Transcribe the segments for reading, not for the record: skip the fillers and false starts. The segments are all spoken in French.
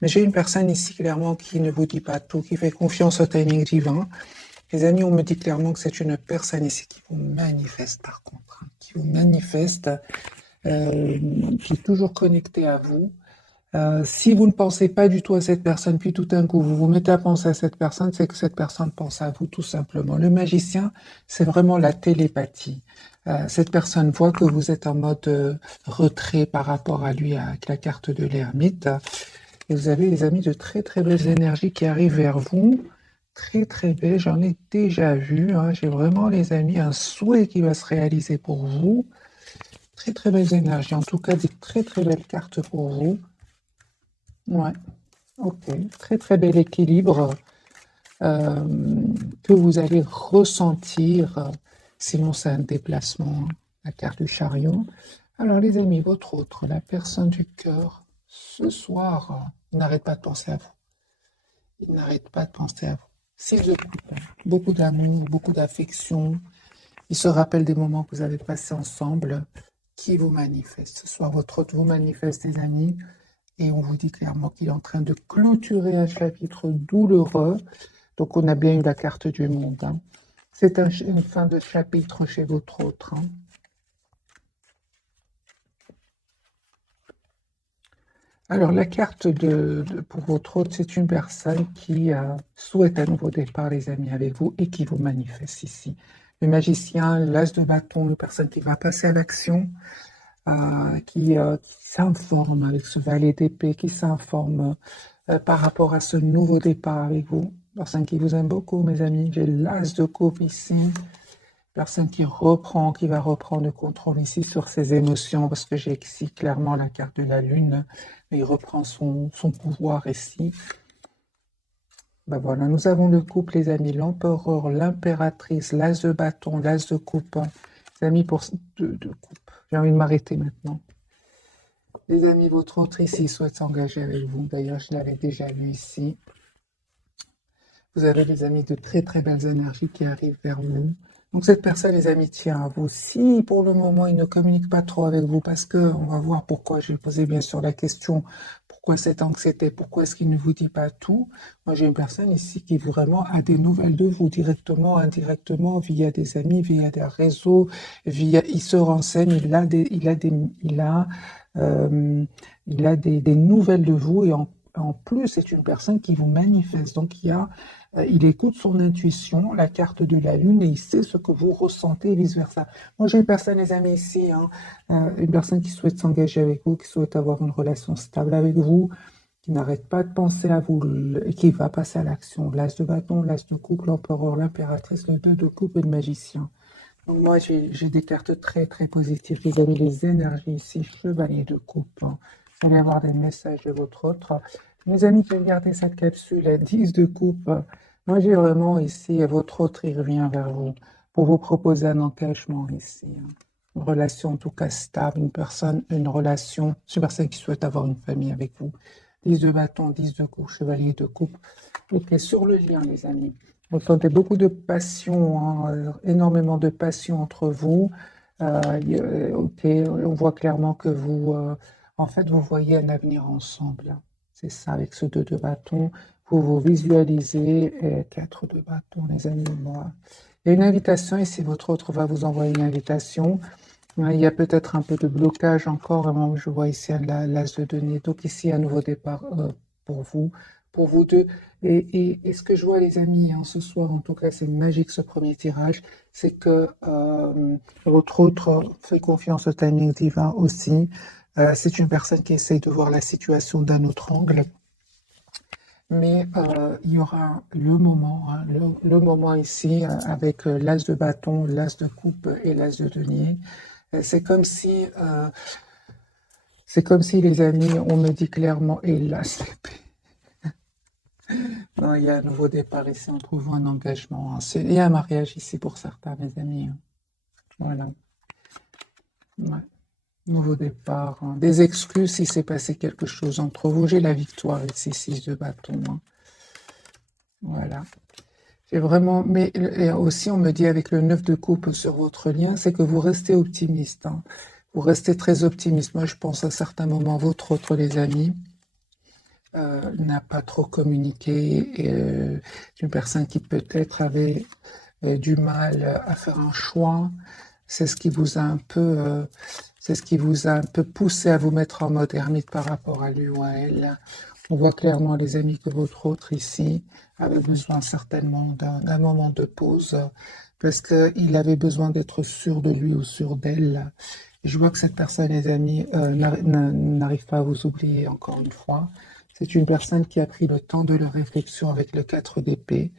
Mais j'ai une personne ici clairement qui ne vous dit pas tout, qui fait confiance au timing divin. Les amis, on me dit clairement que c'est une personne ici qui vous manifeste par contre, hein, qui vous manifeste, qui est toujours connectée à vous. Si vous ne pensez pas du tout à cette personne, puis tout d'un coup vous vous mettez à penser à cette personne, c'est que cette personne pense à vous tout simplement. Le magicien, c'est vraiment la télépathie. Cette personne voit que vous êtes en mode retrait par rapport à lui avec la carte de l'ermite. Et vous avez, les amis, de très très belles énergies qui arrivent vers vous. Très très belles, j'en ai déjà vu. Hein. J'ai vraiment, les amis, un souhait qui va se réaliser pour vous. Très très belles énergies, en tout cas des très très belles cartes pour vous. Ouais. Ok, très très bel équilibre que vous allez ressentir, sinon c'est un déplacement, hein, la carte du chariot. Alors les amis, votre autre, la personne du cœur, ce soir, il n'arrête pas de penser à vous. Il n'arrête pas de penser à vous. Six de coupe, hein, beaucoup d'amour, beaucoup d'affection. Il se rappelle des moments que vous avez passés ensemble, qui vous manifeste. Ce soir, votre autre vous manifeste, les amis. Et on vous dit clairement qu'il est en train de clôturer un chapitre douloureux. Donc on a bien eu la carte du monde. Hein. C'est une fin de chapitre chez votre autre. Hein. Alors la carte pour votre autre, c'est une personne qui souhaite un nouveau départ, les amis, avec vous et qui vous manifeste ici. Le magicien, l'as de bâton, une personne qui va passer à l'action, qui s'informe avec ce valet d'épée, qui s'informe par rapport à ce nouveau départ avec vous. Personne qui vous aime beaucoup, mes amis. J'ai l'as de coupe ici. Personne qui va reprendre le contrôle ici sur ses émotions, parce que j'ai ici clairement la carte de la lune, mais il reprend son pouvoir ici. Ben voilà, nous avons le couple, les amis, l'empereur, l'impératrice, l'as de bâton, l'as de coupe. Les amis, pour de coupe. J'ai envie de m'arrêter maintenant. Les amis, votre autre ici souhaite s'engager avec vous. D'ailleurs, je l'avais déjà vu ici. Vous avez, les amis, de très très belles énergies qui arrivent vers vous. Donc cette personne, les amis, tient à vous. Si pour le moment, il ne communique pas trop avec vous, parce que on va voir pourquoi, je vais poser bien sûr la question, pourquoi cette anxiété, pourquoi est-ce qu'il ne vous dit pas tout. Moi, j'ai une personne ici qui vraiment a des nouvelles de vous, directement, indirectement, via des amis, via des réseaux, il se renseigne, il a des nouvelles de vous et en plus, c'est une personne qui vous manifeste. Donc, il écoute son intuition, la carte de la lune, et il sait ce que vous ressentez et vice-versa. Moi, j'ai une personne, les amis, ici, hein, une personne qui souhaite s'engager avec vous, qui souhaite avoir une relation stable avec vous, qui n'arrête pas de penser à vous et qui va passer à l'action. L'as de bâton, l'as de coupe, l'empereur, l'impératrice, le deux de coupe et le magicien. Donc, moi, j'ai des cartes très, très positives. Vous avez les énergies ici, chevalier de coupe. Hein. Vous allez avoir des messages de votre autre. Mes amis, j'ai regardé cette capsule à 10 de coupe. Moi, j'ai vraiment ici, votre autre, il revient vers vous pour vous proposer un engagement ici. Hein. Une relation en tout cas stable, une relation, c'est une personne qui souhaite avoir une famille avec vous. 10 de bâton, 10 de coupe, chevalier de coupe. Ok, sur le lien, les amis. Vous sentez beaucoup de passion, hein, énormément de passion entre vous. Ok, on voit clairement que en fait, vous voyez un avenir ensemble. C'est ça, avec ce 2 de bâton. Vous vous visualisez, et 4 de bâton, les amis. Moi. Il y a une invitation, et si votre autre va vous envoyer une invitation, il y a peut-être un peu de blocage encore. Vraiment, je vois ici l'as de denier. Donc ici, un nouveau départ pour vous, pour vous deux. Et ce que je vois, les amis, hein, ce soir, en tout cas, c'est magique ce premier tirage, c'est que votre autre fait confiance au timing divin aussi. C'est une personne qui essaye de voir la situation d'un autre angle. Mais il y aura le moment, hein, le moment ici, avec l'as de bâton, l'as de coupe et l'as de denier. C'est comme si, les amis, on me dit clairement, et là, non, il y a un nouveau départ ici, on trouve un engagement. Hein. Il y a un mariage ici pour certains, mes amis. Hein. Voilà. Ouais. Nouveau départ. Hein. Des excuses si c'est passé quelque chose entre vous. J'ai la victoire ici, 6 de bâton. Hein. Voilà. J'ai vraiment, mais et aussi on me dit avec le 9 de coupe sur votre lien, c'est que vous restez optimiste. Hein. Vous restez très optimiste. Moi, je pense à certains moments, votre autre, les amis. n'a pas trop communiqué, et, une personne qui peut-être avait du mal à faire un choix. C'est ce qui vous a un peu, c'est ce qui vous a un peu poussé à vous mettre en mode ermite par rapport à lui ou à elle. On voit clairement, les amis, que votre autre ici avait besoin certainement d'un moment de pause parce qu'il avait besoin d'être sûr de lui ou sûr d'elle. Je vois que cette personne, les amis, n'arrive pas à vous oublier encore une fois. C'est une personne qui a pris le temps de la réflexion avec le 4 d'épée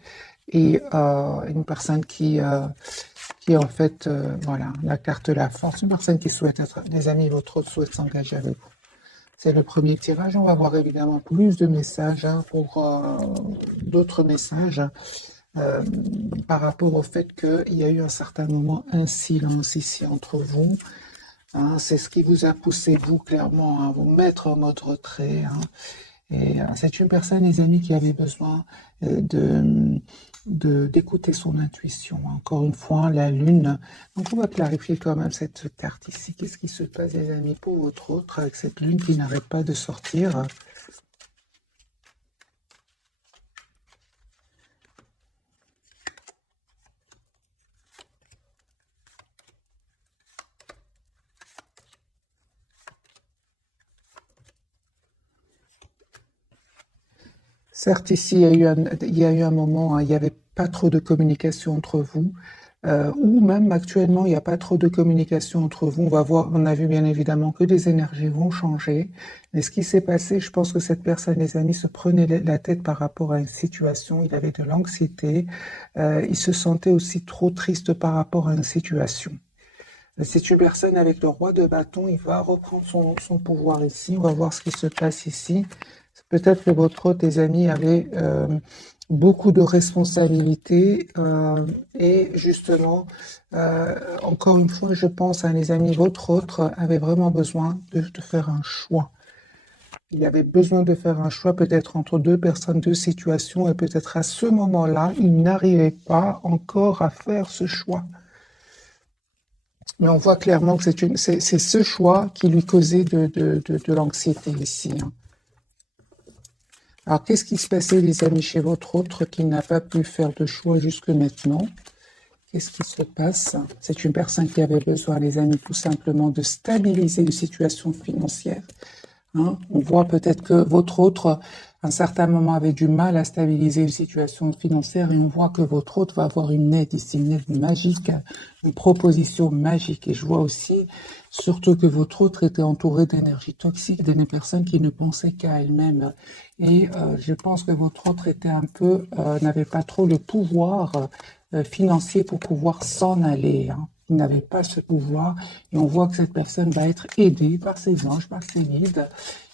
et une personne qui en fait, voilà, la carte de la force, une personne qui souhaite être, les amis, votre autre souhaite s'engager avec vous. C'est le premier tirage. On va voir évidemment plus de messages pour d'autres messages euh, par rapport au fait qu'il y a eu un certain moment un silence ici entre vous. Hein, c'est ce qui vous a poussé, vous, clairement, à vous mettre en mode retrait. Hein. Et c'est une personne, les amis, qui avait besoin d'écouter son intuition. Encore une fois, la lune. Donc, on va clarifier quand même cette carte ici. Qu'est-ce qui se passe, les amis, pour votre autre, avec cette lune qui n'arrête pas de sortir? Certes, ici, il y a eu un moment, hein, il n'y avait pas trop de communication entre vous, ou même actuellement, il n'y a pas trop de communication entre vous. On va voir, on a vu bien évidemment que les énergies vont changer. Mais ce qui s'est passé, je pense que cette personne, les amis, se prenait la tête par rapport à une situation. Il avait de l'anxiété. Il se sentait aussi trop triste par rapport à une situation. C'est une personne avec le roi de bâton. Il va reprendre son pouvoir ici. On va voir ce qui se passe ici. Peut-être que votre autre, tes amis, avaient beaucoup de responsabilités et justement, encore une fois, je pense à les amis, votre autre avait vraiment besoin de faire un choix. Il avait besoin de faire un choix peut-être entre deux personnes, deux situations, et peut-être à ce moment-là, il n'arrivait pas encore à faire ce choix. Mais on voit clairement que c'est ce choix qui lui causait de l'anxiété ici. Hein. Alors, qu'est-ce qui se passait, les amis, chez votre autre qui n'a pas pu faire de choix jusque maintenant? Qu'est-ce qui se passe? C'est une personne qui avait besoin, les amis, tout simplement de stabiliser une situation financière. Hein? On voit peut-être que votre autre, à un certain moment, avait du mal à stabiliser une situation financière et on voit que votre autre va avoir une aide ici, une aide magique, une proposition magique. Et je vois aussi, surtout que votre autre était entouré d'énergie toxique, des personnes qui ne pensaient qu'à elles-mêmes. Et je pense que votre autre était un peu, n'avait pas trop le pouvoir financier pour pouvoir s'en aller. Hein. Il n'avait pas ce pouvoir et on voit que cette personne va être aidée par ses anges, par ses guides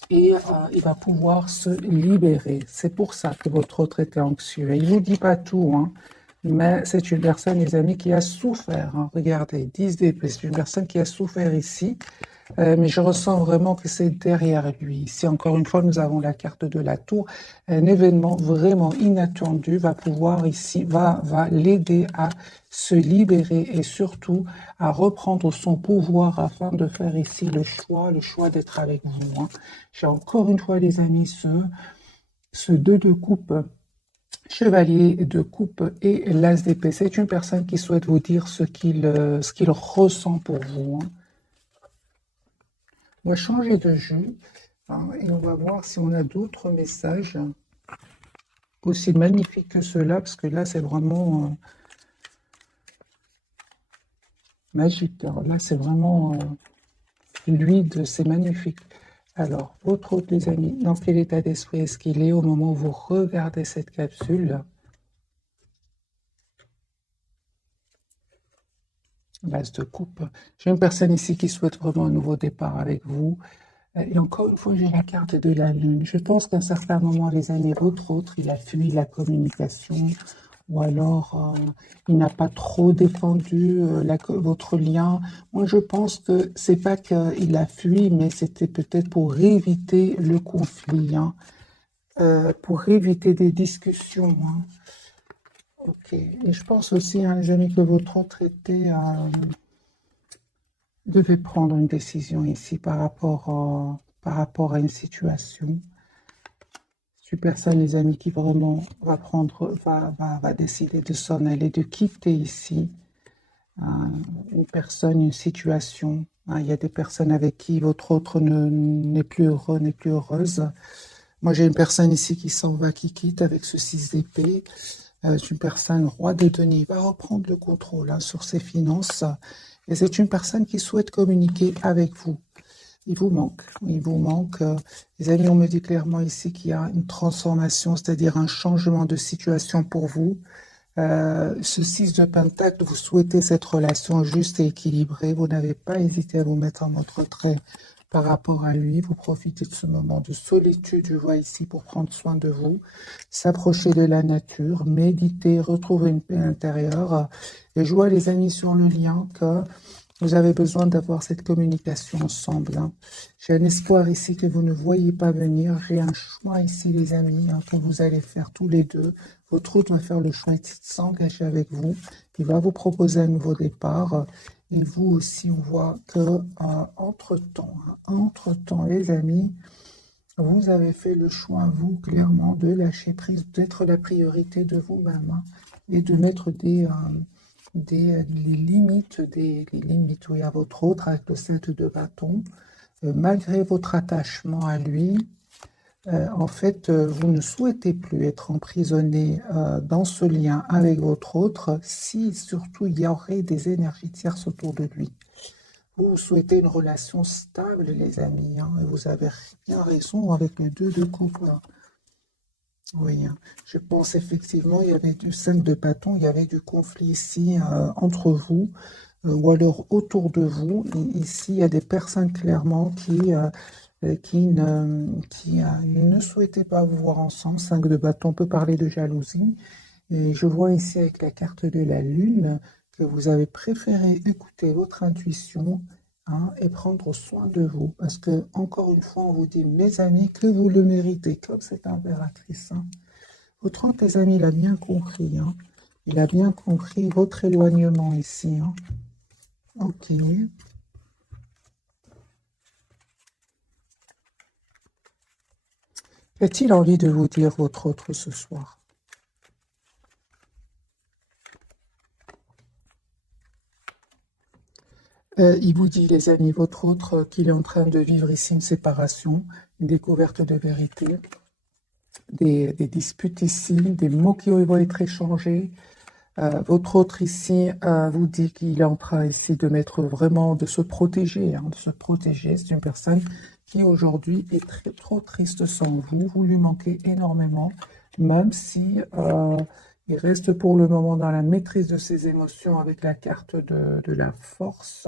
et il va pouvoir se libérer. C'est pour ça que votre autre était anxieux. Et il ne vous dit pas tout, hein, mais c'est une personne, les amis, qui a souffert. Hein. Regardez, 10 d'épée, c'est une personne qui a souffert ici. Mais je ressens vraiment que c'est derrière lui. Ici, encore une fois, nous avons la carte de la tour. Un événement vraiment inattendu va pouvoir ici, va l'aider à se libérer et surtout à reprendre son pouvoir afin de faire ici le choix d'être avec vous. Hein. J'ai encore une fois, les amis, ce 2 de coupe, chevalier de coupe et l'as d'épée. C'est une personne qui souhaite vous dire ce qu'il ressent pour vous. Hein. On va changer de jeu hein, et on va voir si on a d'autres messages aussi magnifiques que ceux-là, parce que là, c'est vraiment magique. Alors là, c'est vraiment fluide, c'est magnifique. Alors, votre autre, les amis, dans quel état d'esprit est-ce qu'il est au moment où vous regardez cette capsule? L'as de coupe. J'ai une personne ici qui souhaite vraiment un nouveau départ avec vous. Et encore une fois, j'ai la carte de la lune. Je pense qu'à un certain moment, les amis, votre autre, il a fui la communication, ou alors il n'a pas trop défendu votre lien. Moi, je pense que c'est pas qu'il a fui, mais c'était peut-être pour éviter le conflit, hein, pour éviter des discussions. Hein. Ok. Et je pense aussi, hein, les amis, que votre autre devait prendre une décision ici par rapport à une situation. une personne, les amis, qui vraiment va décider de s'en aller, de quitter ici une personne, une situation. Il y a des personnes avec qui votre autre n'est plus heureux, n'est plus heureuse. Moi, j'ai une personne ici qui s'en va, qui quitte avec ce 6 d'épée. C'est une personne roi de deniers. Il va reprendre le contrôle sur ses finances. Et c'est une personne qui souhaite communiquer avec vous. Il vous manque. Il vous manque. Les amis, on me dit clairement ici qu'il y a une transformation, c'est-à-dire un changement de situation pour vous. Ce 6 de Pentacle, vous souhaitez cette relation juste et équilibrée. Vous n'avez pas hésité à vous mettre en mode retrait par rapport à lui. Vous profitez de ce moment de solitude, je vois ici, pour prendre soin de vous, s'approcher de la nature, méditer, retrouver une paix intérieure. Et je vois, les amis, sur le lien que vous avez besoin d'avoir cette communication ensemble. J'ai un espoir ici que vous ne voyez pas venir. J'ai un choix ici, les amis, que vous allez faire tous les deux. Votre autre va faire le choix de s'engager avec vous. Il va vous proposer un nouveau départ. Et vous aussi, on voit que entre-temps, les amis, vous avez fait le choix, vous, clairement, de lâcher prise, d'être la priorité de vous-même et de mettre les limites, oui, à votre autre avec le 7 de bâton. Malgré votre attachement à lui, en fait, vous ne souhaitez plus être emprisonné dans ce lien avec votre autre si surtout il y aurait des énergies tierces autour de lui. Vous souhaitez une relation stable, les amis, et vous avez bien raison avec le 2 de coupe. Oui, je pense effectivement, il y avait du 5 de bâton, il y avait du conflit ici entre vous, ou alors autour de vous. Et ici, il y a des personnes clairement qui ne souhaitaient pas vous voir ensemble. 5 de bâton peut parler de jalousie. Et je vois ici avec la carte de la lune que vous avez préféré écouter votre intuition et prendre soin de vous. Parce que, encore une fois, on vous dit, mes amis, que vous le méritez, comme cette impératrice. Votre autre, les amis, il a bien compris. Il a bien compris votre éloignement ici. Ok. A-t-il envie de vous dire votre autre ce soir? Il vous dit, les amis, votre autre, qu'il est en train de vivre ici une séparation, une découverte de vérité, des disputes ici, des mots qui vont être échangés. Votre autre ici vous dit qu'il est en train ici de mettre vraiment, de se protéger, de se protéger. C'est une personne qui aujourd'hui est trop triste sans vous. Vous lui manquez énormément, même si il reste pour le moment dans la maîtrise de ses émotions avec la carte de la force.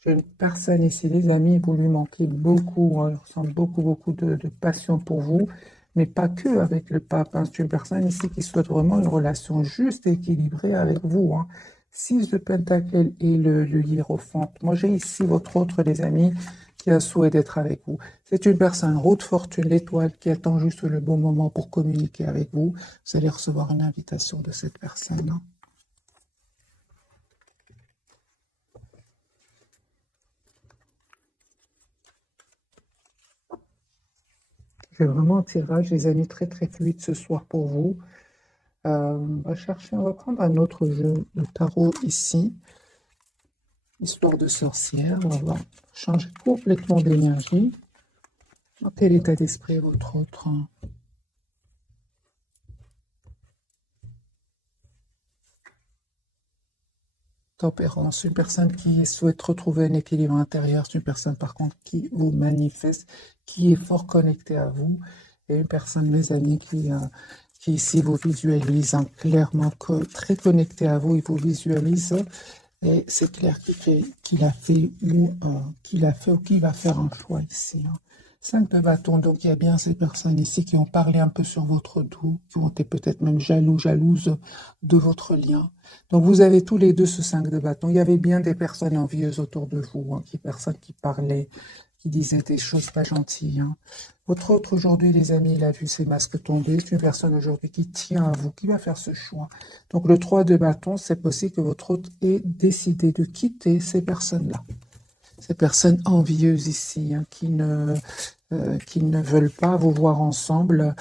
J'ai une personne ici, les amis, vous lui manquez beaucoup. Il ressent beaucoup de passion pour vous, mais pas que avec le pape. C'est une personne ici qui souhaite vraiment une relation juste et équilibrée avec vous. 6 de Pentacle et le hiérophante. Moi, j'ai ici votre autre, les amis, qui a souhait d'être avec vous. C'est une personne route fortune, l'étoile, qui attend juste le bon moment pour communiquer avec vous. Vous allez recevoir une invitation de cette personne. J'ai vraiment un tirage, les amis, très fluide ce soir pour vous. On va prendre un autre jeu de tarot ici. Histoire de sorcière, on va changer complètement d'énergie. Dans quel état d'esprit est votre autre? Tempérance, une personne qui souhaite retrouver un équilibre intérieur, c'est une personne par contre qui vous manifeste, qui est fort connectée à vous, et une personne, mes amis, qui ici vous visualise clairement, très connectée à vous, il vous visualise, et c'est clair qu'il a fait ou qu'il va faire un choix ici. 5 de bâton, donc il y a bien ces personnes ici qui ont parlé un peu sur votre dos, qui ont été peut-être même jalouses de votre lien. Donc vous avez tous les deux ce 5 de bâton. Il y avait bien des personnes envieuses autour de vous, personnes qui parlaient, qui disaient des choses pas gentilles. Votre autre aujourd'hui, les amis, il a vu ses masques tomber. C'est une personne aujourd'hui qui tient à vous, qui va faire ce choix. Donc le 3 de bâton, c'est possible que votre autre ait décidé de quitter ces personnes-là. Ces personnes envieuses ici, qui ne veulent pas vous voir ensemble.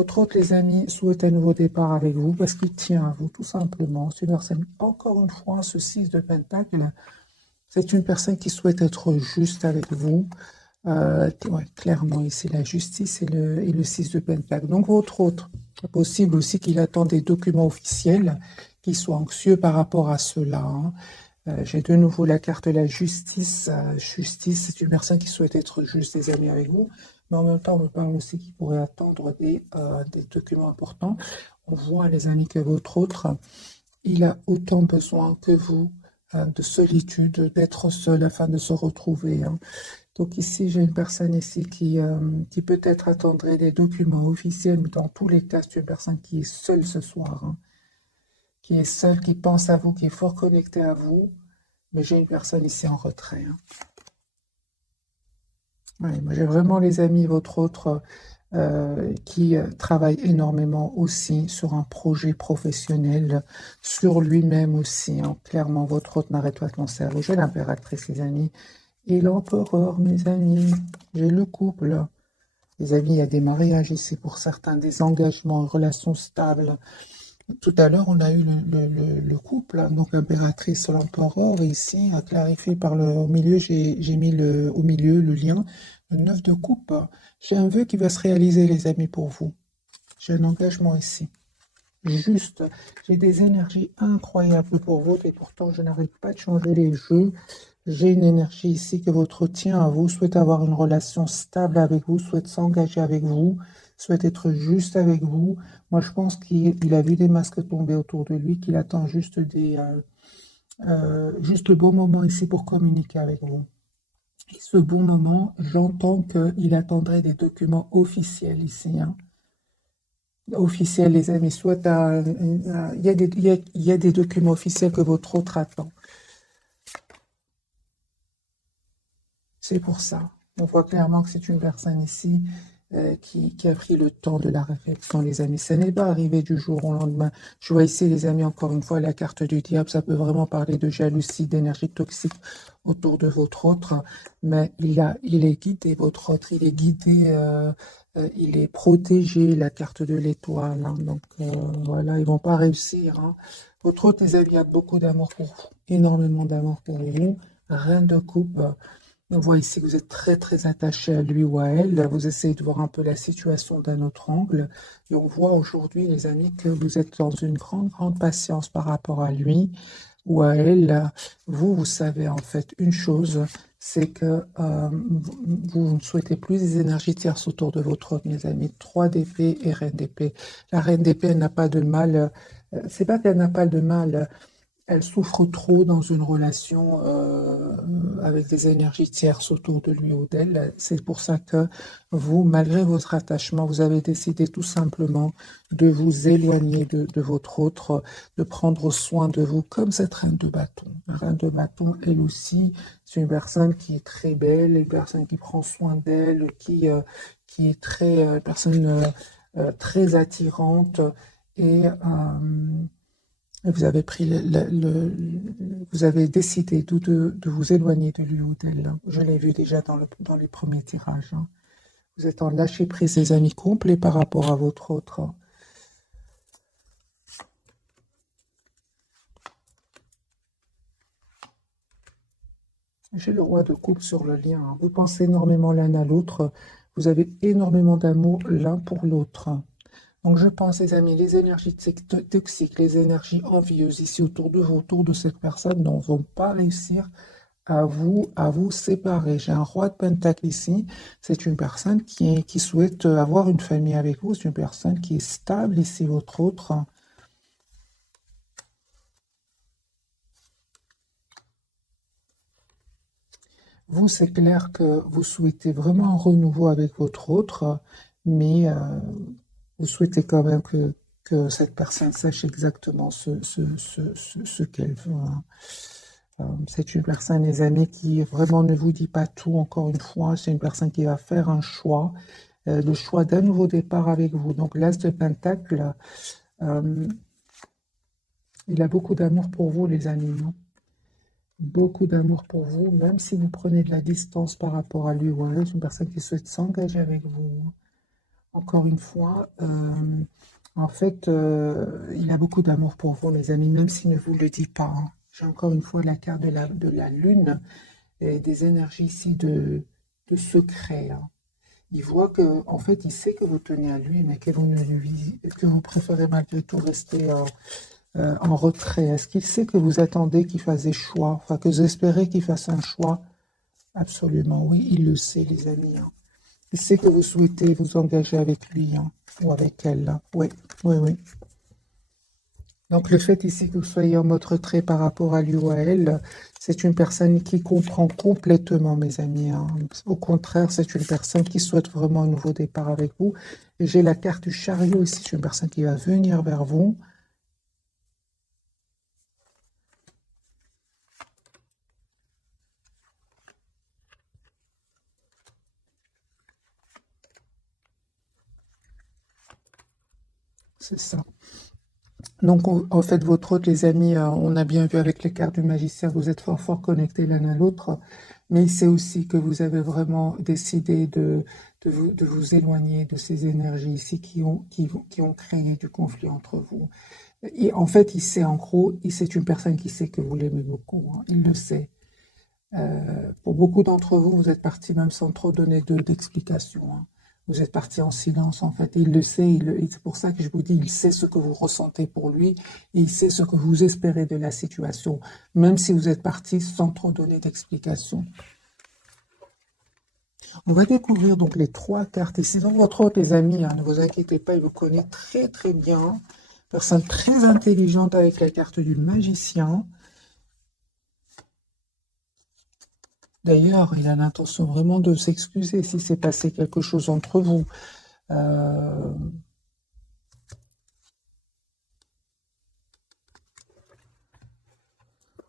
Votre autre, les amis, souhaite un nouveau départ avec vous parce qu'il tient à vous, tout simplement. C'est une personne, encore une fois, ce 6 de Pentacle, c'est une personne qui souhaite être juste avec vous. Ouais, clairement, ici, la justice et le 6 de Pentacle. Donc, votre autre, c'est possible aussi qu'il attend des documents officiels, qu'il soit anxieux par rapport à cela, hein. J'ai de nouveau la carte de la justice. Justice, c'est une personne qui souhaite être juste, des amis, avec vous. Mais en même temps, on me parle aussi qu'il pourrait attendre des documents importants. On voit, les amis, que votre autre, il a autant besoin que vous de solitude, d'être seul afin de se retrouver, hein. Donc ici, j'ai une personne ici qui peut-être attendrait des documents officiels, mais dans tous les cas, c'est une personne qui est seule ce soir, hein, qui est seule, qui pense à vous, qui est fort connectée à vous. Mais j'ai une personne ici en retrait, hein. Ouais, moi j'ai vraiment, les amis, votre autre qui travaille énormément aussi sur un projet professionnel, sur lui-même aussi, hein. Clairement, votre autre n'arrête pas de penser à vous. J'ai l'impératrice, les amis, et l'empereur, mes amis. J'ai le couple. Les amis, il y a des mariages ici pour certains, des engagements, une relation stable. Tout à l'heure, on a eu le couple, hein, donc l'impératrice, l'empereur, ici, clarifié par au milieu, j'ai mis au milieu le lien, le 9 de coupe. J'ai un vœu qui va se réaliser, les amis, pour vous. J'ai un engagement ici. Juste, j'ai des énergies incroyables pour vous, et pourtant, je n'arrive pas de changer les jeux. J'ai une énergie ici que votre tient à vous, souhaite avoir une relation stable avec vous, souhaite s'engager avec vous, souhaite être juste avec vous. Moi, je pense qu'il a vu des masques tomber autour de lui, qu'il attend juste le bon moment ici pour communiquer avec vous. Et ce bon moment, j'entends qu'il attendrait des documents officiels ici, hein. Officiels, les amis, soit il y a il y a des documents officiels que votre autre attend. C'est pour ça. On voit clairement que c'est une personne ici qui a pris le temps de la réflexion, les amis. Ça n'est pas arrivé du jour au lendemain. Je vois ici, les amis, encore une fois, la carte du diable. Ça peut vraiment parler de jalousie, d'énergie toxique autour de votre autre. Mais il est guidé, votre autre. Il est guidé, il est protégé, la carte de l'étoile, hein. Donc, voilà, ils vont pas réussir, hein. Votre autre, les amis, a beaucoup d'amour pour vous. Énormément d'amour pour vous. Reine de coupe. On voit ici que vous êtes très très attaché à lui ou à elle. Vous essayez de voir un peu la situation d'un autre angle. Et on voit aujourd'hui, les amis, que vous êtes dans une grande patience par rapport à lui ou à elle. Vous savez en fait une chose, c'est que vous ne souhaitez plus des énergies tierces autour de votre autre, mes amis. 3 d'épée et reine d'épée. La reine d'épée, elle n'a pas de mal. C'est pas qu'elle n'a pas de mal. Elle souffre trop dans une relation avec des énergies tierces autour de lui ou d'elle. C'est pour ça que vous, malgré votre attachement, vous avez décidé tout simplement de vous éloigner de votre autre, de prendre soin de vous, comme cette reine de bâton. La reine de bâton, elle aussi, c'est une personne qui est très belle, une personne qui prend soin d'elle, qui est personne très attirante et vous avez pris vous avez décidé de vous éloigner de lui ou d'elle. Je l'ai vu déjà dans les premiers tirages, hein. Vous êtes en lâcher prise, les amis, complet par rapport à votre autre. J'ai le roi de coupe sur le lien, hein. Vous pensez énormément l'un à l'autre. Vous avez énormément d'amour l'un pour l'autre. Donc je pense, les amis, les énergies toxiques, les énergies envieuses ici autour de vous, autour de cette personne, ne vont pas réussir à vous séparer. J'ai un roi de pentacle ici. C'est une personne qui souhaite avoir une famille avec vous. C'est une personne qui est stable ici, votre autre. Vous, c'est clair que vous souhaitez vraiment un renouveau avec votre autre, mais vous souhaitez quand même que cette personne sache exactement ce qu'elle veut, hein. C'est une personne, les amis, qui vraiment ne vous dit pas tout, encore une fois. C'est une personne qui va faire un choix, le choix d'un nouveau départ avec vous. Donc, l'As de Pentacle, euh, il a beaucoup d'amour pour vous, les amis, hein. Beaucoup d'amour pour vous, même si vous prenez de la distance par rapport à lui ou à elle. C'est une personne qui souhaite s'engager avec vous, hein. encore une fois, en fait, il a beaucoup d'amour pour vous, mes amis, même s'il ne vous le dit pas, hein. J'ai encore une fois la carte de la lune et des énergies ici de secret, hein. Il voit que, en fait, il sait que vous tenez à lui, mais que vous ne lui, que vous préférez malgré tout rester en retrait. Est-ce qu'il sait que vous attendez qu'il fasse des choix, enfin que vous espérez qu'il fasse un choix? Absolument, oui, il le sait, les amis, hein. Il sait que vous souhaitez vous engager avec lui, hein, ou avec elle, hein. Oui, oui, oui. Donc le fait ici que vous soyez en mode retrait par rapport à lui ou à elle, c'est une personne qui comprend complètement, mes amis, hein. Au contraire, c'est une personne qui souhaite vraiment un nouveau départ avec vous. Et j'ai la carte du chariot ici, c'est une personne qui va venir vers vous. C'est ça. Donc, en fait, votre hôte, les amis, on a bien vu avec les cartes du magicien, vous êtes fort, fort connectés l'un à l'autre, mais il sait aussi que vous avez vraiment décidé de vous éloigner de ces énergies ici qui ont créé du conflit entre vous. Et en fait, il sait en gros, et c'est une personne qui sait que vous l'aimez beaucoup, hein, il le sait. Pour beaucoup d'entre vous, vous êtes partis même sans trop donner d'explications, hein. Vous êtes partis en silence, en fait. Et il le sait, et c'est pour ça que je vous dis, il sait ce que vous ressentez pour lui, et il sait ce que vous espérez de la situation, même si vous êtes partis sans trop donner d'explications. On va découvrir donc les trois cartes ici. Dans votre hôte, les amis, hein, ne vous inquiétez pas, il vous connaît très très bien. Personne très intelligente avec la carte du magicien. D'ailleurs, il a l'intention vraiment de s'excuser si s'est passé quelque chose entre vous. On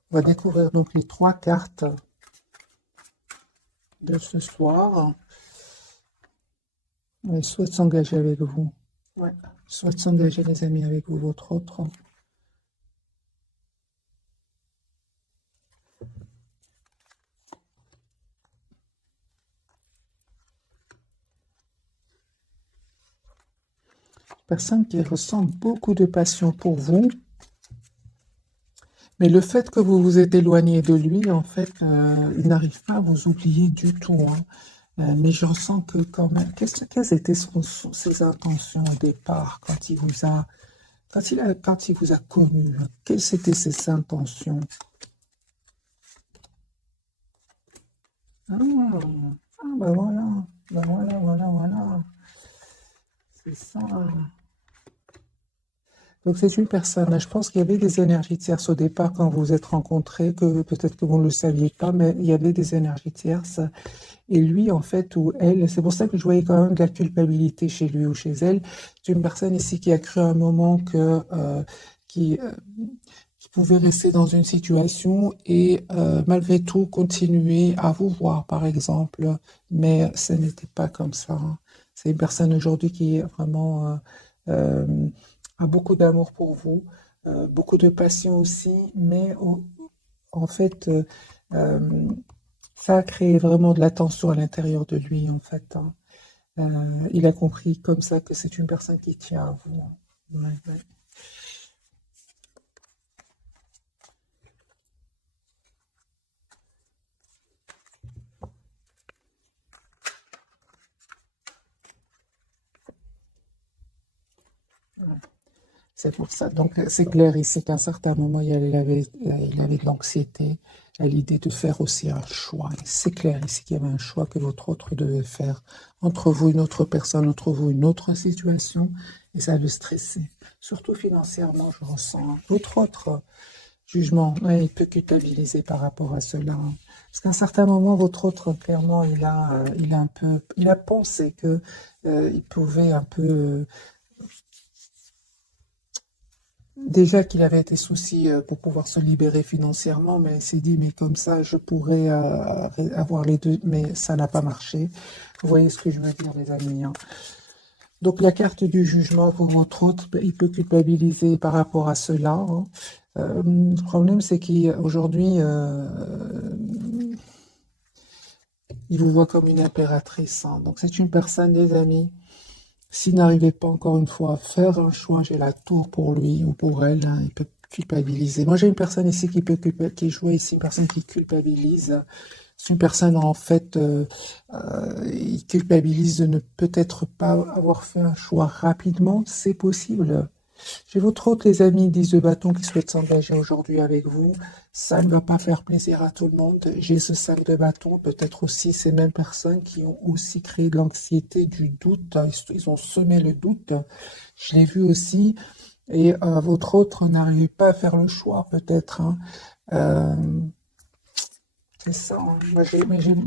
va découvrir donc les trois cartes de ce soir. Il souhaite s'engager avec vous. Ouais. Il souhaite s'engager, les amis, avec vous, votre autre. Personne qui ressent beaucoup de passion pour vous. Mais le fait que vous vous êtes éloigné de lui, en fait, il n'arrive pas à vous oublier du tout, hein. Mais je ressens que quand même, quelles étaient ses intentions au départ quand il vous a, quand il vous a connu, hein? Quelles étaient ses intentions? Ah, ah, ben voilà, ben voilà, voilà, voilà. C'est ça. Donc c'est une personne, je pense qu'il y avait des énergies tierces au départ quand vous vous êtes rencontrés, que peut-être que vous ne le saviez pas, mais il y avait des énergies tierces. Et lui, en fait, ou elle, c'est pour ça que je voyais quand même de la culpabilité chez lui ou chez elle. C'est une personne ici qui a cru à un moment qui, euh, qui pouvait rester dans une situation et malgré tout continuer à vous voir, par exemple. Mais ce n'était pas comme ça, hein. C'est une personne aujourd'hui qui est vraiment a beaucoup d'amour pour vous, beaucoup de passion aussi, mais en fait, euh, ça a créé vraiment de la tension à l'intérieur de lui, en fait, hein. Il a compris comme ça que c'est une personne qui tient à vous, hein. Ouais, ouais. C'est pour ça. Donc, c'est clair ici qu'à un certain moment, il avait de l'anxiété à l'idée de faire aussi un choix. Et c'est clair ici qu'il y avait un choix que votre autre devait faire entre vous, une autre personne, entre vous, une autre situation. Et ça le stressait. Surtout financièrement, je ressens, hein. Votre autre jugement, ouais, il peut culpabiliser par rapport à cela, hein. Parce qu'à un certain moment, votre autre, clairement, il a un peu, il a pensé que il pouvait un peu déjà qu'il avait des soucis pour pouvoir se libérer financièrement, mais il s'est dit, mais comme ça, je pourrais avoir les deux, mais ça n'a pas marché. Vous voyez ce que je veux dire, les amis, hein. Donc, la carte du jugement pour votre autre, ben, il peut culpabiliser par rapport à cela, hein. Le problème, c'est qu'aujourd'hui, il vous voit comme une impératrice, hein. Donc, c'est une personne, les amis, S'il n'arrivait pas encore une fois à faire un choix, j'ai la tour pour lui ou pour elle, hein, il peut culpabiliser. Moi, j'ai une personne ici qui peut qui joue ici, une personne qui culpabilise. C'est une personne, en fait, il culpabilise de ne peut-être pas avoir fait un choix rapidement. C'est possible. J'ai votre hôte, les amis, 10 de bâton qui souhaitent s'engager aujourd'hui avec vous. Ça ne va pas faire plaisir à tout le monde. J'ai ce 5 de bâton, peut-être aussi ces mêmes personnes qui ont aussi créé de l'anxiété, du doute. Ils ont semé le doute. Je l'ai vu aussi. Et votre autre n'arrive pas à faire le choix, peut-être, hein. Euh, c'est ça, hein. Moi,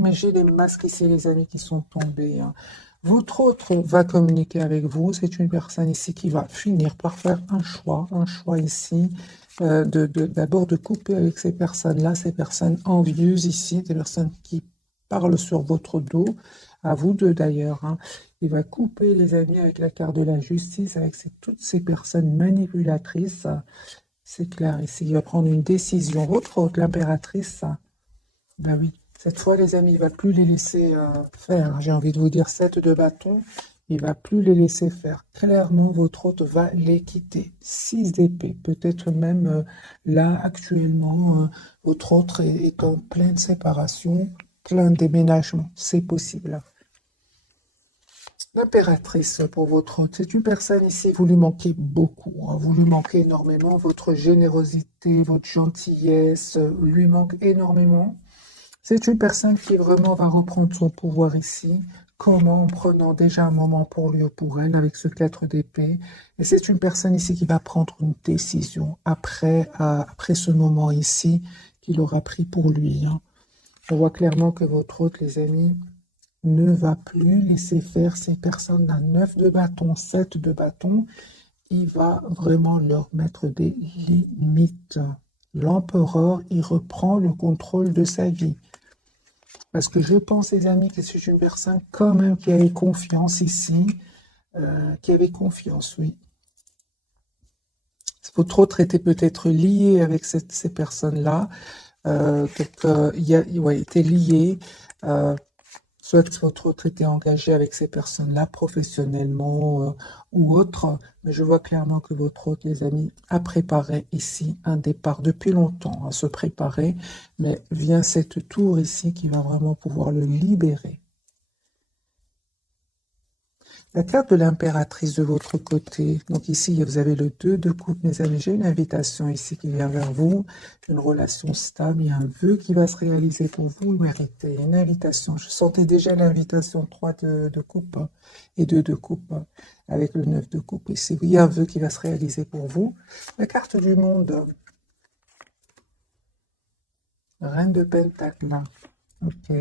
mais j'ai les masques ici, les amis, qui sont tombés, hein. Votre autre va communiquer avec vous. C'est une personne ici qui va finir par faire un choix ici, d'abord de couper avec ces personnes-là, ces personnes envieuses ici, des personnes qui parlent sur votre dos, à vous deux d'ailleurs, hein. Il va couper, les amis, avec la carte de la justice, avec toutes ces personnes manipulatrices. C'est clair, ici, il va prendre une décision. Votre autre, l'impératrice, ben oui, cette fois, les amis, il va plus les laisser faire. J'ai envie de vous dire 7 de bâton, il va plus les laisser faire. Clairement, votre hôte va les quitter. 6 d'épée, peut-être même là, actuellement, votre hôte est en pleine séparation, plein déménagement. C'est possible. L'impératrice pour votre hôte, c'est une personne ici, vous lui manquez beaucoup, hein. Vous lui manquez énormément, votre générosité, votre gentillesse lui manque énormément. C'est une personne qui vraiment va reprendre son pouvoir ici. Comment? En prenant déjà un moment pour lui ou pour elle avec ce 4 d'épée. Et c'est une personne ici qui va prendre une décision après ce moment ici qu'il aura pris pour lui, hein. On voit clairement que votre hôte, les amis, ne va plus laisser faire ces personnes d'un 9 de bâton, 7 de bâton. Il va vraiment leur mettre des limites. L'empereur, il reprend le contrôle de sa vie. Parce que je pense, les amis, que c'est une personne quand même qui avait confiance ici, qui avait confiance, oui. Votre autre était peut-être lié avec ces personnes-là, ouais, était lié, euh, soit que votre autre était engagé avec ces personnes-là professionnellement ou autre, mais je vois clairement que votre autre, les amis, a préparé ici un départ depuis longtemps, à se préparer, mais vient cette tour ici qui va vraiment pouvoir le libérer. La carte de l'impératrice de votre côté. Donc ici, vous avez le 2 de coupe, mes amis. J'ai une invitation ici qui vient vers vous. Une relation stable. Il y a un vœu qui va se réaliser pour vous. Vous méritez une invitation. Je sentais déjà l'invitation 3 de coupe et 2 de coupe avec le 9 de coupe ici. Il y a un vœu qui va se réaliser pour vous. La carte du monde. Reine de Pentacle. Ok.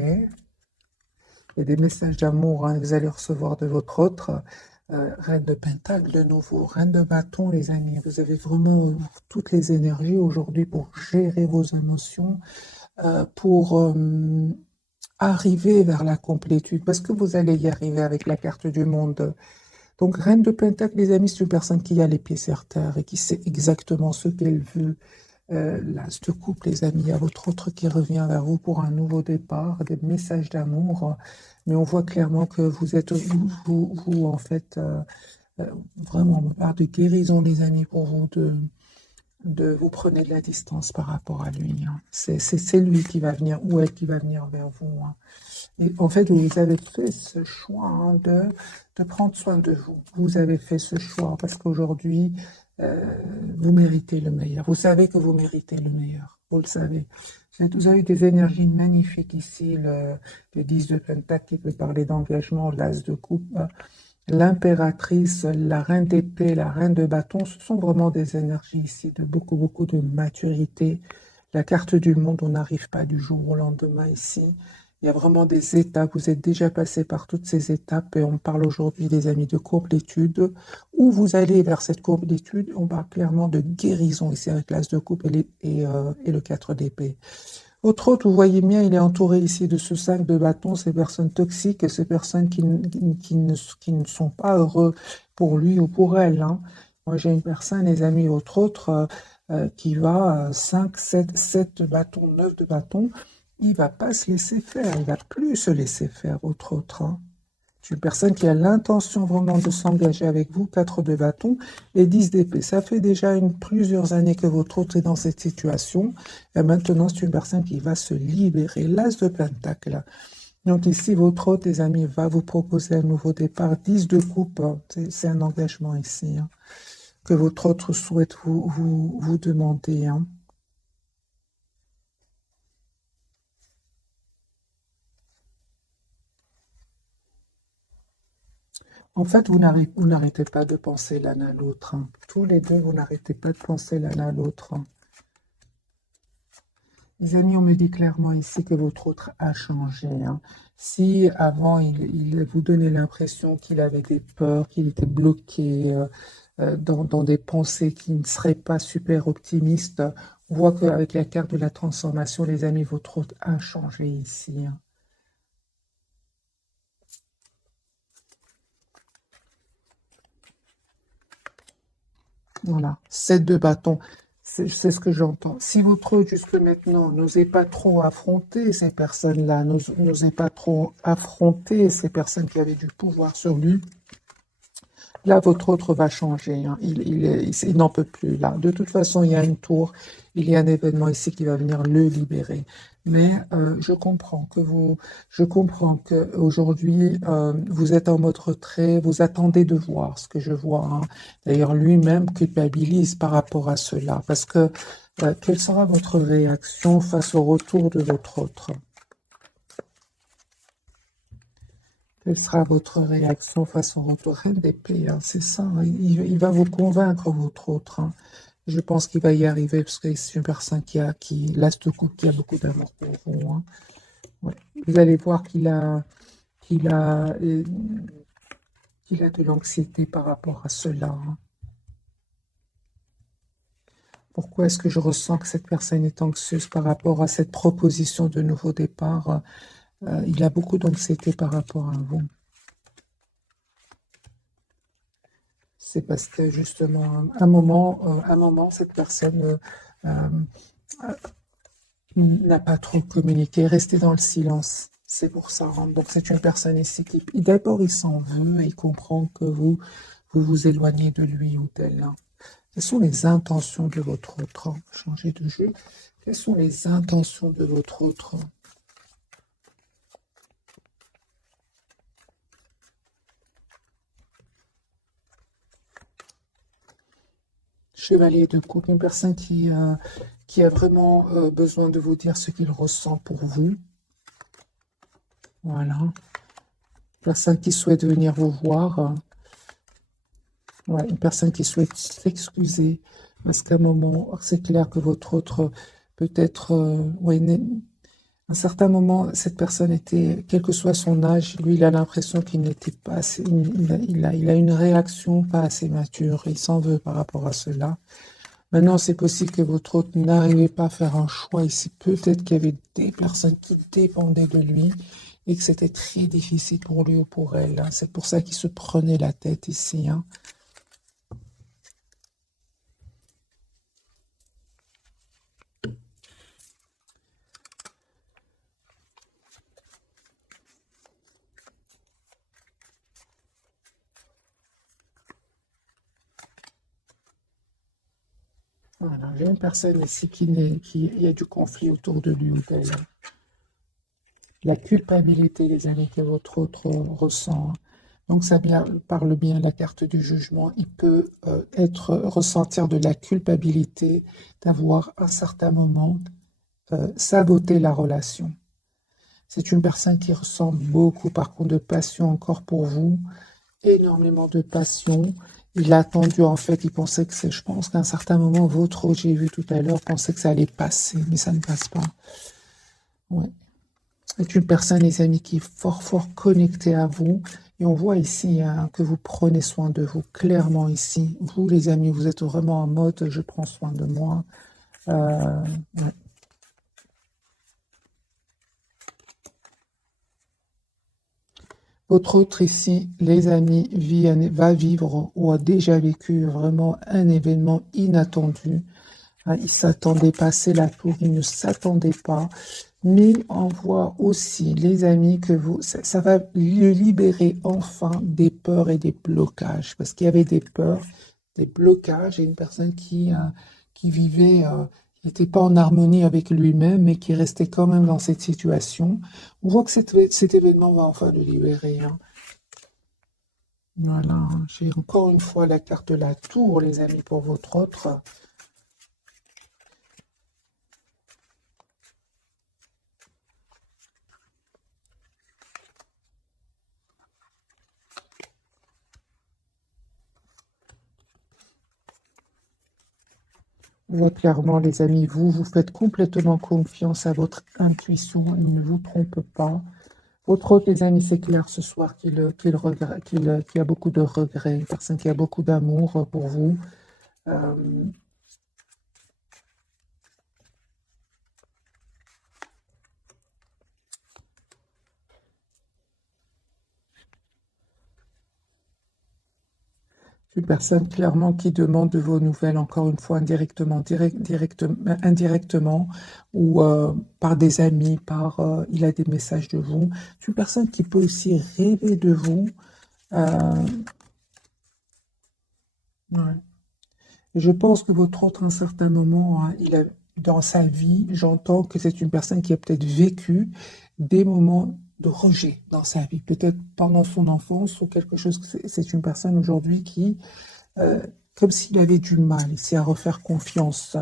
Et des messages d'amour, hein, que vous allez recevoir de votre autre. Reine de Pentacle de nouveau, Reine de Bâton, les amis. Vous avez vraiment toutes les énergies aujourd'hui pour gérer vos émotions, pour arriver vers la complétude, parce que vous allez y arriver avec la carte du monde. Donc, Reine de Pentacle, les amis, c'est une personne qui a les pieds sur terre et qui sait exactement ce qu'elle veut. L'As de coupe, les amis, il y a votre autre qui revient vers vous pour un nouveau départ, des messages d'amour, mais on voit clairement que vous êtes, vous en fait, vraiment, on parle de guérison, les amis, pour vous, vous prenez de la distance par rapport à lui, hein. C'est lui qui va venir, ou elle qui va venir vers vous, hein. Et en fait, vous avez fait ce choix, hein, de prendre soin de vous. Vous avez fait ce choix parce qu'aujourd'hui, vous méritez le meilleur. Vous savez que vous méritez le meilleur. Vous le savez. Vous avez des énergies magnifiques ici. Le 10 de Pentacle qui peut parler d'engagement, l'As de coupe, l'impératrice, la reine d'épée, la reine de bâton. Ce sont vraiment des énergies ici de beaucoup, beaucoup de maturité. La carte du monde, on n'arrive pas du jour au lendemain ici. Il y a vraiment des étapes. Vous êtes déjà passé par toutes ces étapes et on parle aujourd'hui, les amis, de complétude. Où vous allez vers cette complétude, on parle clairement de guérison ici avec l'As de coupe et le 4 d'épée. Autre autre, vous voyez bien, il est entouré ici de ce 5 de bâton, ces personnes toxiques et ces personnes qui ne sont pas heureux pour lui ou pour elle, hein. Moi, j'ai une personne, les amis, autre, qui va 5, 7 de bâton, 9 de bâton. Il va pas se laisser faire, il va plus se laisser faire, autre, hein. C'est une personne qui a l'intention vraiment de s'engager avec vous, 4 de bâton et 10 d'épée. Ça fait déjà plusieurs années que votre autre est dans cette situation. Et maintenant, c'est une personne qui va se libérer. L'as de pentacle. Donc ici, votre autre, les amis, va vous proposer un nouveau départ. 10 de coupe, c'est un engagement ici, hein, que votre autre souhaite vous demander. Hein. En fait, vous n'arrêtez pas de penser l'un à l'autre. Hein. Tous les deux, vous n'arrêtez pas de penser l'un à l'autre. Hein. Les amis, on me dit clairement ici que votre autre a changé. Hein. Si avant, il vous donnait l'impression qu'il avait des peurs, qu'il était bloqué dans des pensées qui ne seraient pas super optimistes, on voit qu'avec la carte de la transformation, les amis, votre autre a changé ici. Hein. Voilà, 7 de bâton. C'est ce que j'entends. Si votre jusque maintenant n'osez pas trop affronter ces personnes-là, n'osez pas trop affronter ces personnes qui avaient du pouvoir sur lui, là, votre autre va changer. Hein. Il n'en peut plus là. De toute façon, il y a une tour, il y a un événement ici qui va venir le libérer. Mais je comprends que aujourd'hui vous êtes en mode retrait, vous attendez de voir ce que je vois. Hein. D'ailleurs, lui-même culpabilise par rapport à cela, parce que quelle sera votre réaction face au retour de votre autre? Quelle sera votre réaction face au retour? Reine d'épée, hein, c'est ça. Hein. Il va vous convaincre, votre autre. Hein. Je pense qu'il va y arriver parce que c'est une personne l'as de coupe, qui a beaucoup d'amour pour vous. Hein. Ouais. Vous allez voir qu'il a, euh, qu'il a de l'anxiété par rapport à cela. Hein. Pourquoi est-ce que je ressens que cette personne est anxieuse par rapport à cette proposition de nouveau départ? Il a beaucoup d'anxiété par rapport à vous. C'est parce que justement, à un moment, cette personne n'a pas trop communiqué, resté dans le silence. C'est pour ça. Hein. Donc c'est une personne ici qui, d'abord, il s'en veut et il comprend que vous éloignez de lui ou d'elle. Hein. Quelles sont les intentions de votre autre? Hein? Changer de jeu. Quelles sont les intentions de votre autre? Chevalier de coupe, une personne qui a vraiment besoin de vous dire ce qu'il ressent pour vous. Voilà. Personne qui souhaite venir vous voir. Ouais, une personne qui souhaite s'excuser. Parce qu'à un moment, c'est clair que votre autre, peut-être, ouais, à un certain moment, cette personne était, quel que soit son âge, lui, il a l'impression qu'il n'était pas assez, il a une réaction pas assez mature. Il s'en veut par rapport à cela. Maintenant, c'est possible que votre autre n'arrivait pas à faire un choix ici. Peut-être qu'il y avait des personnes qui dépendaient de lui et que c'était très difficile pour lui ou pour elle. Hein. C'est pour ça qu'il se prenait la tête ici. Hein. Voilà, j'ai une personne ici il y a du conflit autour de lui ou d'elle. La culpabilité, les amis, que votre autre ressent. Hein. Donc ça parle bien la carte du jugement. Il peut ressentir de la culpabilité d'avoir à un certain moment saboté la relation. C'est une personne qui ressent beaucoup, par contre, de passion encore pour vous, énormément de passion. Il a attendu, en fait, il pensait que je pense qu'à un certain moment, votre, j'ai vu tout à l'heure, pensait que ça allait passer, mais ça ne passe pas. Ouais. C'est une personne, les amis, qui est fort, fort connectée à vous. Et on voit ici hein, que vous prenez soin de vous, clairement ici. Vous, les amis, vous êtes vraiment en mode, je prends soin de moi. Ouais. Votre autre ici, les amis, va vivre ou a déjà vécu vraiment un événement inattendu. Ah, il ne s'attendait pas, c'est la tour, il ne s'attendait pas. Mais on voit aussi, les amis, que ça va le libérer enfin des peurs et des blocages. Parce qu'il y avait des peurs, des blocages, et une personne qui vivait, qui n'était pas en harmonie avec lui-même, mais qui restait quand même dans cette situation. On voit que cet événement va enfin le libérer, hein. Voilà, hein. J'ai encore une fois la carte de la tour, les amis, pour votre autre. On voit clairement, les amis, vous faites complètement confiance à votre intuition, il ne vous trompe pas. Votre autre, les amis, c'est clair ce soir qu'il a beaucoup de regrets, une personne qui a beaucoup d'amour pour vous. Euh, une personne clairement qui demande de vos nouvelles, encore une fois, indirectement, indirectement, ou par des amis, il a des messages de vous. C'est une personne qui peut aussi rêver de vous. Euh, ouais. Et je pense que votre autre, à un certain moment, hein, dans sa vie, j'entends que c'est une personne qui a peut-être vécu des moments de rejet dans sa vie, peut-être pendant son enfance ou quelque chose. C'est une personne aujourd'hui qui, euh, comme s'il avait du mal ici à refaire confiance.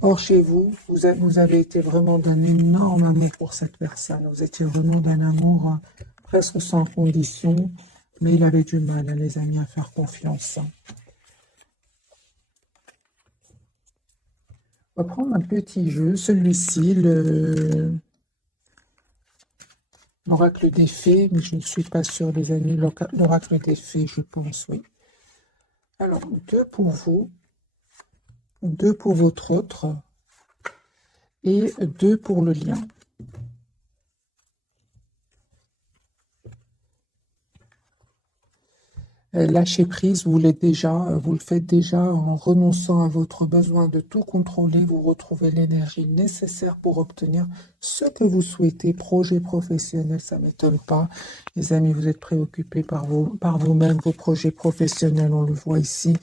Or, chez vous, vous avez été vraiment d'un énorme amour pour cette personne. Vous étiez vraiment d'un amour presque sans condition, mais il avait du mal, hein, les amis, à faire confiance. On va prendre un petit jeu, celui-ci, l'oracle des fées, mais je ne suis pas sûre, les amis, l'oracle des fées, je pense, oui. Alors, deux pour vous, deux pour votre autre, et deux pour le lien. Lâcher prise, vous le faites déjà en renonçant à votre besoin de tout contrôler. Vous retrouvez l'énergie nécessaire pour obtenir ce que vous souhaitez. Projet professionnel, ça ne m'étonne pas. Les amis, vous êtes préoccupés par vous-même, vos projets professionnels, on le voit ici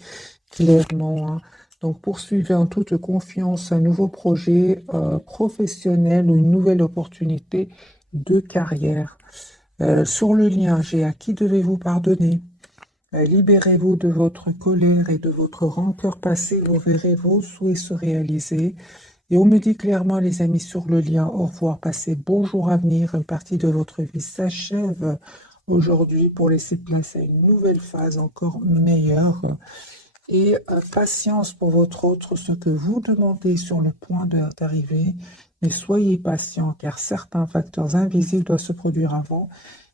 clairement, hein. Donc, poursuivez en toute confiance un nouveau projet professionnel ou une nouvelle opportunité de carrière. Sur le lien, j'ai à qui devez-vous pardonner? Libérez-vous de votre colère et de votre rancœur passée, vous verrez vos souhaits se réaliser. Et on me dit clairement, les amis, sur le lien, au revoir, passez bonjour à venir, une partie de votre vie s'achève aujourd'hui pour laisser place à une nouvelle phase encore meilleure. Et patience pour votre autre, ce que vous demandez sur le point d'arriver, mais soyez patient car certains facteurs invisibles doivent se produire avant.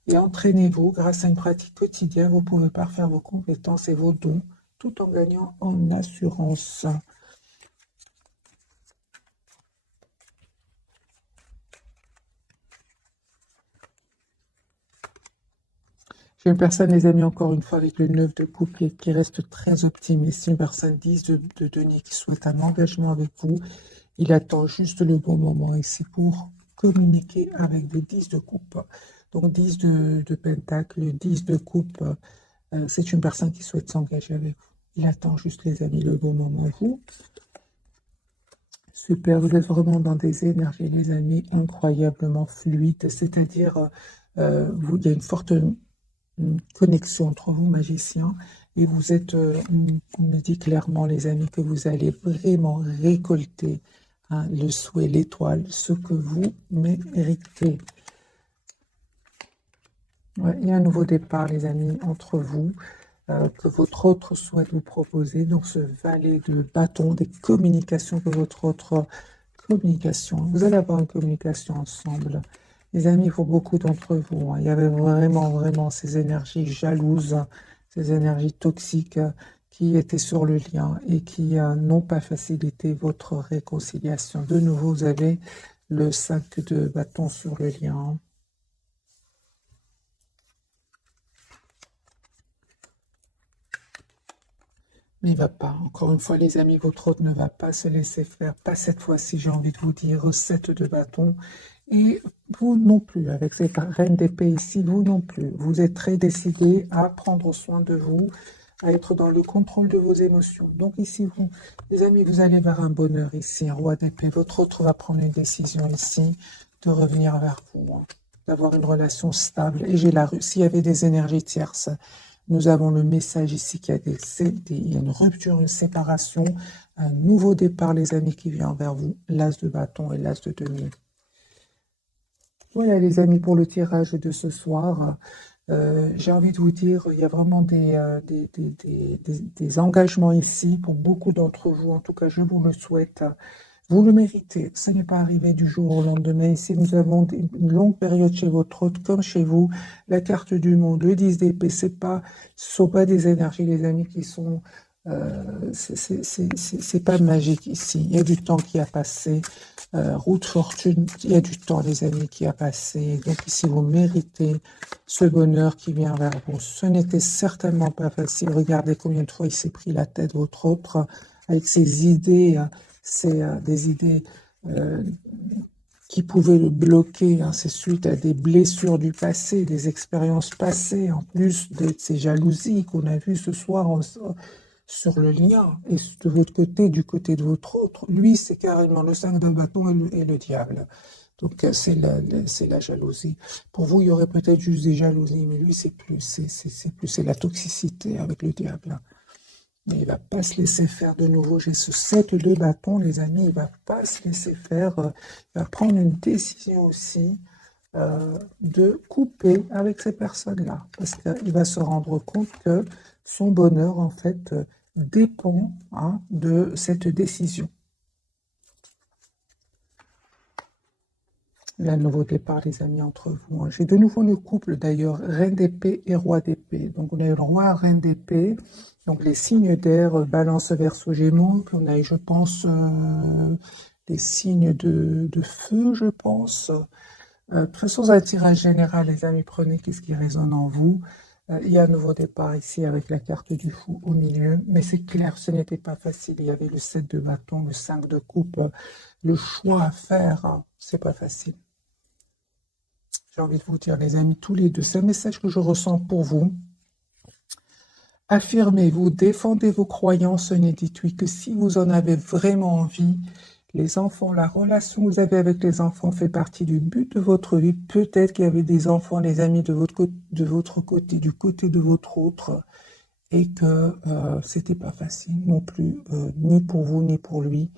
Et entraînez-vous, grâce à une pratique quotidienne, vous pouvez parfaire vos compétences et vos dons tout en gagnant en assurance. J'ai une personne, les amis, encore une fois, avec le 9 de coupe qui reste très optimiste. Une personne 10 de denier qui souhaite un engagement avec vous. Il attend juste le bon moment et c'est pour communiquer avec le 10 de coupe. Donc 10 de pentacle, 10 de coupe, c'est une personne qui souhaite s'engager avec vous. Il attend juste, les amis, le bon moment. Vous, super, vous êtes vraiment dans des énergies, les amis, incroyablement fluides. C'est-à-dire, il y a une forte connexion entre vous, magiciens, et vous êtes, on me dit clairement, les amis, que vous allez vraiment récolter, hein, le souhait, l'étoile, ce que vous méritez. Ouais, il y a un nouveau départ, les amis, entre vous, que votre autre souhaite vous proposer dans ce valet de bâton, des communications que votre autre communication. Vous allez avoir une communication ensemble. Les amis, pour beaucoup d'entre vous, hein, il y avait vraiment, vraiment ces énergies jalouses, ces énergies toxiques qui étaient sur le lien et qui n'ont pas facilité votre réconciliation. De nouveau, vous avez le 5 de bâton sur le lien. Mais il va pas. Encore une fois, les amis, votre hôte ne va pas se laisser faire. Pas cette fois-ci, j'ai envie de vous dire, recette de bâton. Et vous non plus, avec cette reine d'épée ici, vous non plus. Vous êtes très décidé à prendre soin de vous, à être dans le contrôle de vos émotions. Donc ici, vous, les amis, vous allez vers un bonheur ici, un roi d'épée. Votre autre va prendre une décision ici de revenir vers vous, hein, d'avoir une relation stable. Et j'ai la rue. S'il y avait des énergies tierces, nous avons le message ici qu'il y a il y a une rupture, une séparation, un nouveau départ, les amis, qui vient vers vous. L'as de bâton et l'as de denier. Voilà, les amis, pour le tirage de ce soir. J'ai envie de vous dire, il y a vraiment des engagements ici pour beaucoup d'entre vous. En tout cas, je vous le souhaite. Vous le méritez. Ça n'est pas arrivé du jour au lendemain. Ici, nous avons une longue période chez votre hôte, comme chez vous. La carte du monde, le 10 d'épée, ce ne sont pas des énergies, les amis, qui sont... c'est pas magique ici. Il y a du temps qui a passé. Route fortune, il y a du temps, les amis, qui a passé. Donc ici, vous méritez ce bonheur qui vient vers vous. Ce n'était certainement pas facile. Regardez combien de fois il s'est pris la tête, votre autre, avec ses idées. C'est des idées qui pouvaient le bloquer. Hein. C'est suite à des blessures du passé, des expériences passées, en plus de ces jalousies qu'on a vues ce soir sur le lien. Et de votre côté, du côté de votre autre, lui, c'est carrément le 5 de bâton et le diable. Donc, c'est la jalousie. Pour vous, il y aurait peut-être juste des jalousies, mais lui, c'est la toxicité avec le diable. Mais il ne va pas se laisser faire de nouveau. J'ai ce 7 de bâton, les amis. Il ne va pas se laisser faire. Il va prendre une décision aussi de couper avec ces personnes-là. Parce qu'il va se rendre compte que son bonheur, en fait, dépend de cette décision. Il y a un nouveau départ, les amis, entre vous. J'ai de nouveau le couple, d'ailleurs, reine d'épée et roi d'épée. Donc, on a eu le roi, reine d'épée. Donc, les signes d'air, balance, verseau, gémeaux. Puis, on a eu, je pense, les signes de feu, je pense. Faisons un tirage général, les amis. Prenez qu'est-ce qui résonne en vous. Il y a un nouveau départ ici avec la carte du fou au milieu. Mais c'est clair, ce n'était pas facile. Il y avait le 7 de bâton, le 5 de coupe. Le choix à faire, hein, c'est pas facile. J'ai envie de vous dire, les amis, tous les deux, c'est un message que je ressens pour vous. Affirmez-vous, défendez vos croyances, ne dites-oui que si vous en avez vraiment envie. Les enfants, la relation que vous avez avec les enfants fait partie du but de votre vie. Peut-être qu'il y avait des enfants, les amis, de votre côté, du côté de votre autre, et que c'était pas facile non plus, ni pour vous, ni pour lui.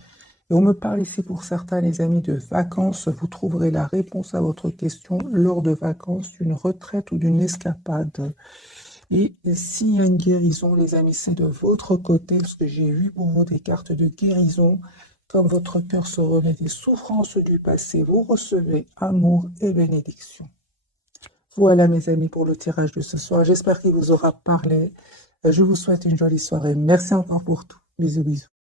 Et on me parle ici pour certains, les amis, de vacances. Vous trouverez la réponse à votre question lors de vacances, d'une retraite ou d'une escapade. Et s'il y a une guérison, les amis, c'est de votre côté, parce que j'ai vu pour vous des cartes de guérison. Comme votre cœur se remet des souffrances du passé, vous recevez amour et bénédiction. Voilà, mes amis, pour le tirage de ce soir. J'espère qu'il vous aura parlé. Je vous souhaite une jolie soirée. Merci encore pour tout. Bisous, bisous.